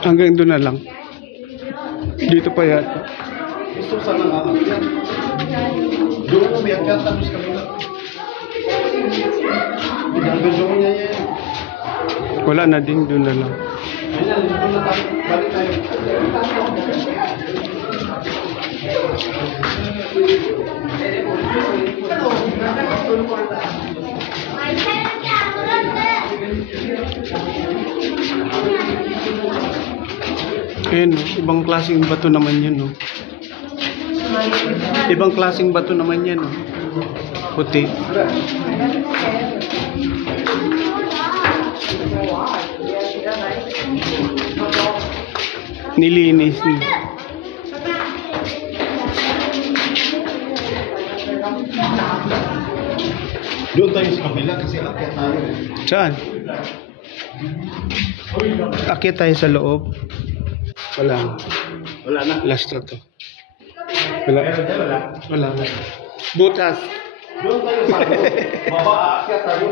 Hanggang doon na lang. Dito pa yata. Gusto sana nga akyat. Doon mo may akyat tapos kami na. Ginagawa niya yan. Wala na din, doon na lang. Ayan, doon na tayo. Balik tayo. Ayun, ibang klaseng bato naman yan, no? Ibang klaseng bato naman yan, no? Puti. Nilinis niya. Doon tayo sa kabila kasi akyat tayo. Saan? Akyat tayo sa loob. Wala. Wala na. Last na to. Wala. Wala. Butas. Doon tayo sa loob. Baba, aakyat tayo.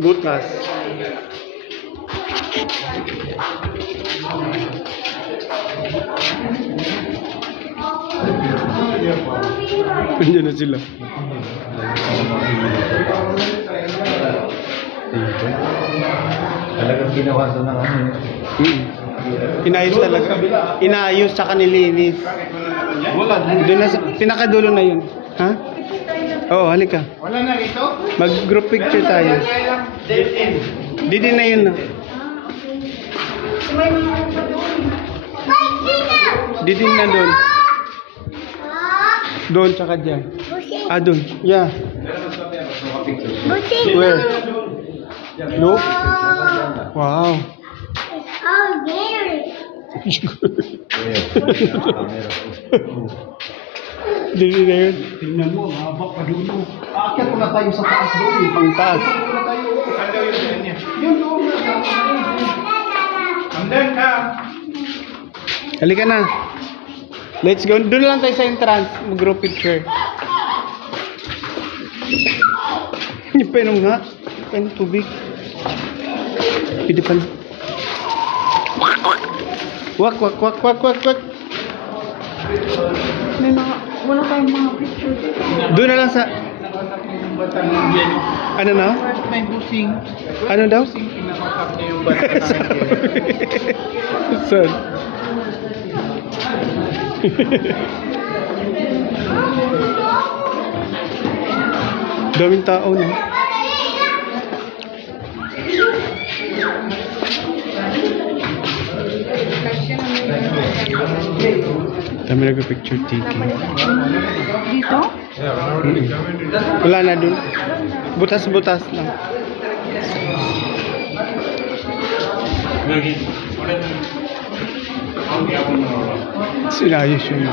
Butas. Nandiyan na sila. Talagang ginawa ito ng ano. Inayos talaga. Inayos tsaka nilinis. Wala na. Doon na sa pinakadulo na yun. Ha? Oo, halika. Wala na rito? Mag-group picture tayo. Dead end. Didi na yun na. Didi na doon. Doon tsaka dyan. Ah, doon. Yeah. Where? Look. Wow. Oh, there. Didi na yun. Tingnan mo, mahaba pa doon. Aakyat ko na tayo sa taas doon. Ang taas. Yun doon na. Andun ka. Halika na. Let's go. Doon lang tayo sa entrance. Mag-group picture. Hindi pa inom nga. Painom tubig. Pwede pa na. Wak, wak, wak, wak, wak, wak. May mga, wala tayong mga picture. Doon na lang sa... Ano na? May busing. Ano daw? Kinakakap niya yung bata. Saan? Daming tao na. Dami nag-picture taking. Dito? Wala na dun. Butas-butas lang. Sinayos yun.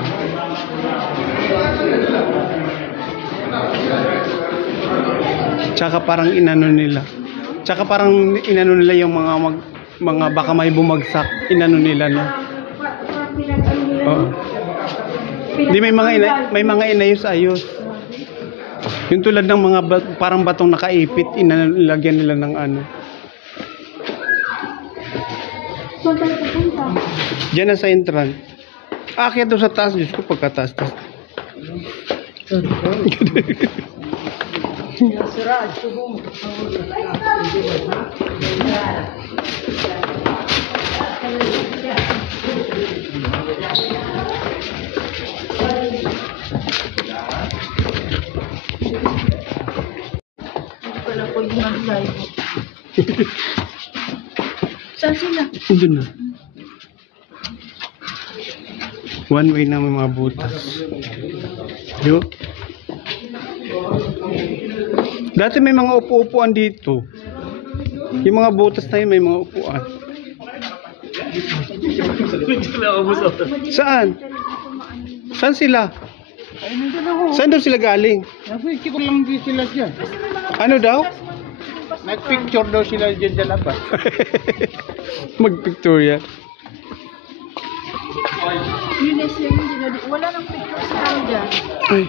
Tsaka parang inano nila. Tsaka parang inano nila yung mga baka may bumagsak. Inano nila no. Oo. Hindi may mga inayos-ayos. Yung tulad ng mga parang batong nakaipit, inalagyan nila ng ano. Saan tayo pupunta? Diyan na sa entrance. Akyat doon sa taas. Diyos ko, pagkataas. Wala po yung mag-live. Saan sila? Doon na. One way na may mga butas. Yo. Dati may mga upo-upuan dito. Yung mga butas na yun may mga upuan. Saan? Saan sila? Ay, nandun ako. Saan daw sila galing? Nag-picture lang din sila dyan. Ano daw? Nag-picture daw sila dyan sa labas. Mag-pictorial. Yun na sila, wala nang picture sa kanya. Ay.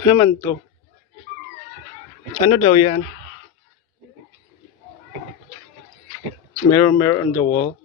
Ano naman to? Ano daw yan? Mirror on the wall.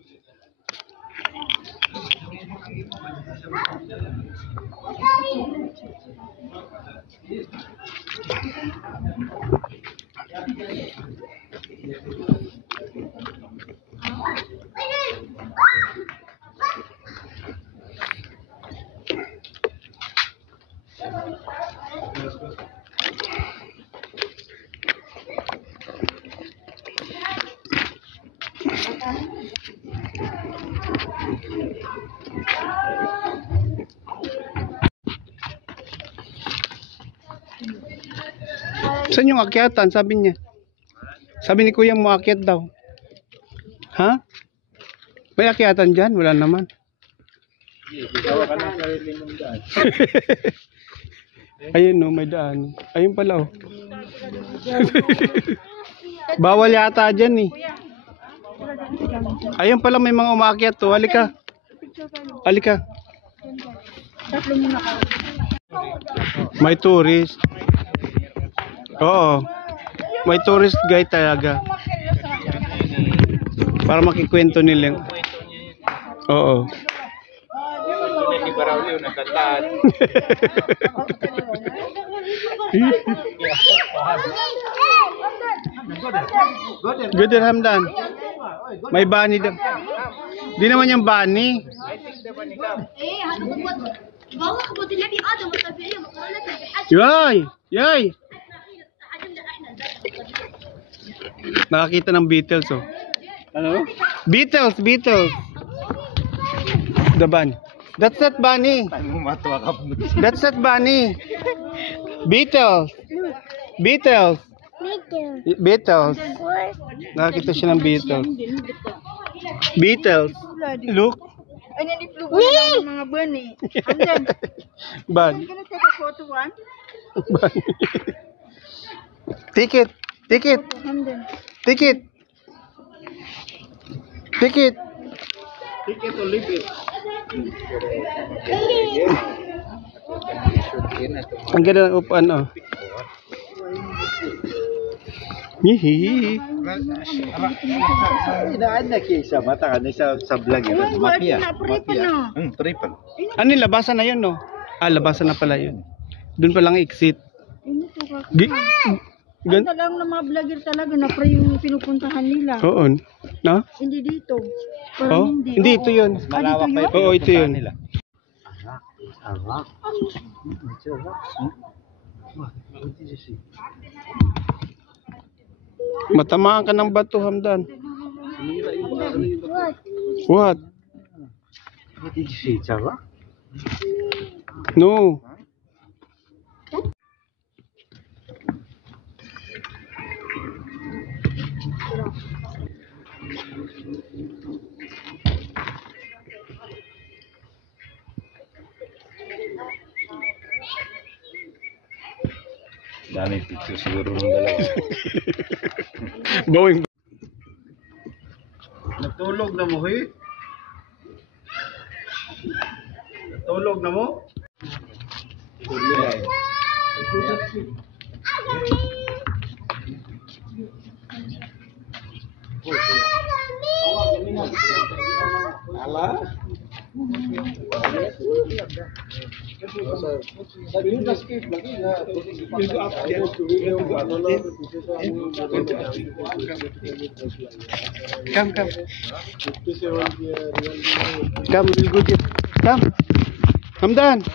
Saan yung akyatan? Sabi niya. Sabi ni kuya mo akyat daw. Ha? May akyatan dyan? Wala naman. Ayun no, may daan. Ayun pala oh. Bawal yata dyan eh. Ayun pala may mga umakyat to. Halika. Halika. May tourist. Oo. May tourist guide talaga. Para makikwento nila. Oo. Good Hamdan. May bunny daw. Di naman yung bunny. Yay! Yay! Nakakita ng Beatles oh. Ano? Beatles, Beatles. The bunny. That's not bunny. That's not bunny. Beatles. Beatles. Beatles. Nakakita siya ng Beatles. Beatles. Look. And then if you go down mga bunny. And then, Bunny. I'm gonna take a photo one. Bunny. Ticket. Ticket. And then, Ticket. Ticket. Ticket to leave it. Ang ganda ng upuan oh. Hihi. Inaan na kaya sa mata ka na sa vlog yun. Mafia. Mafia. Tripan. Ano yung labasan na yun no? Ah, labasan na pala yun. Doon pa lang exit. ini to ka. Gi Ang lang ng mga vlogger talaga na pre yung pinupuntahan nila. Oo. No? Hindi dito. Oh? Parang hindi. Hindi, ito yun. Malawak pa Oo, ito yun. Arak. Matamaan ka ng bato, Hamdan. What? What did you say, Chava? No. Dami picture siguro ng dalawa. Bawing. Natulog na mo, he? Natulog na mo? Come, come. Come, we'll go there. Come. Hamdan,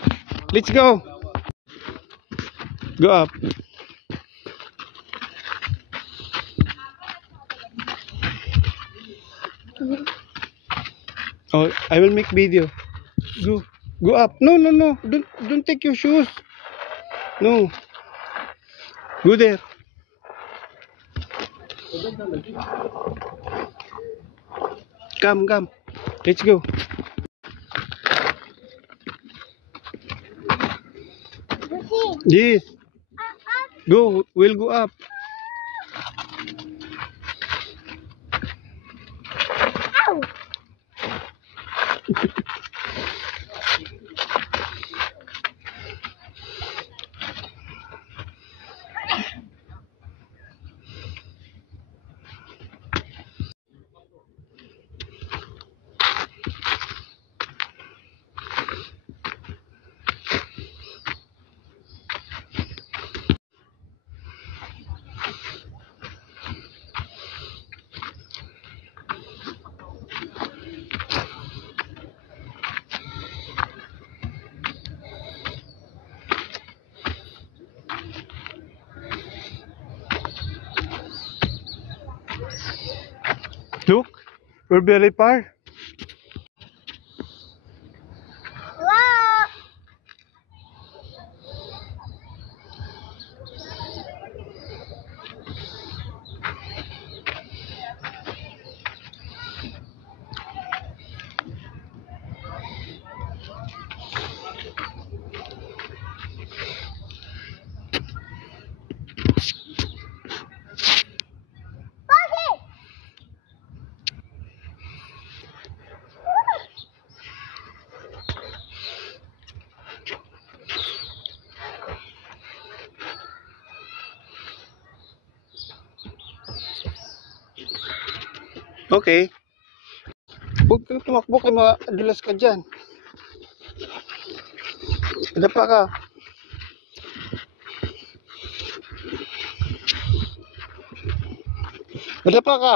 let's go. Go up. Oh, I will make video. Go. Go up. No, no, no. Don't take your shoes. No. Go there. Come, come. Let's go. Yes. Go. We'll go up. Look, we're very far. Okay. Huwag kang tumakbo kay madulas ka dyan. Dapa ka. Dapa ka.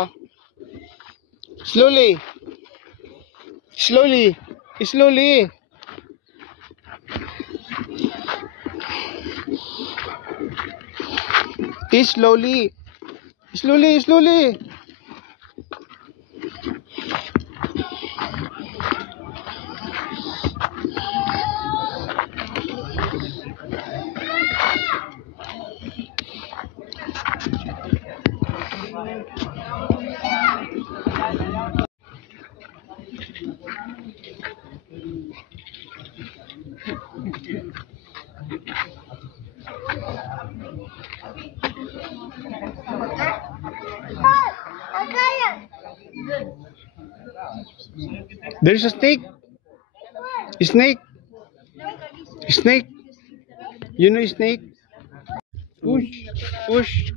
Slowly. Slowly. Slowly. Slowly. Slowly, slowly. There's a snake. Snake. Snake. You know snake? Push. Push.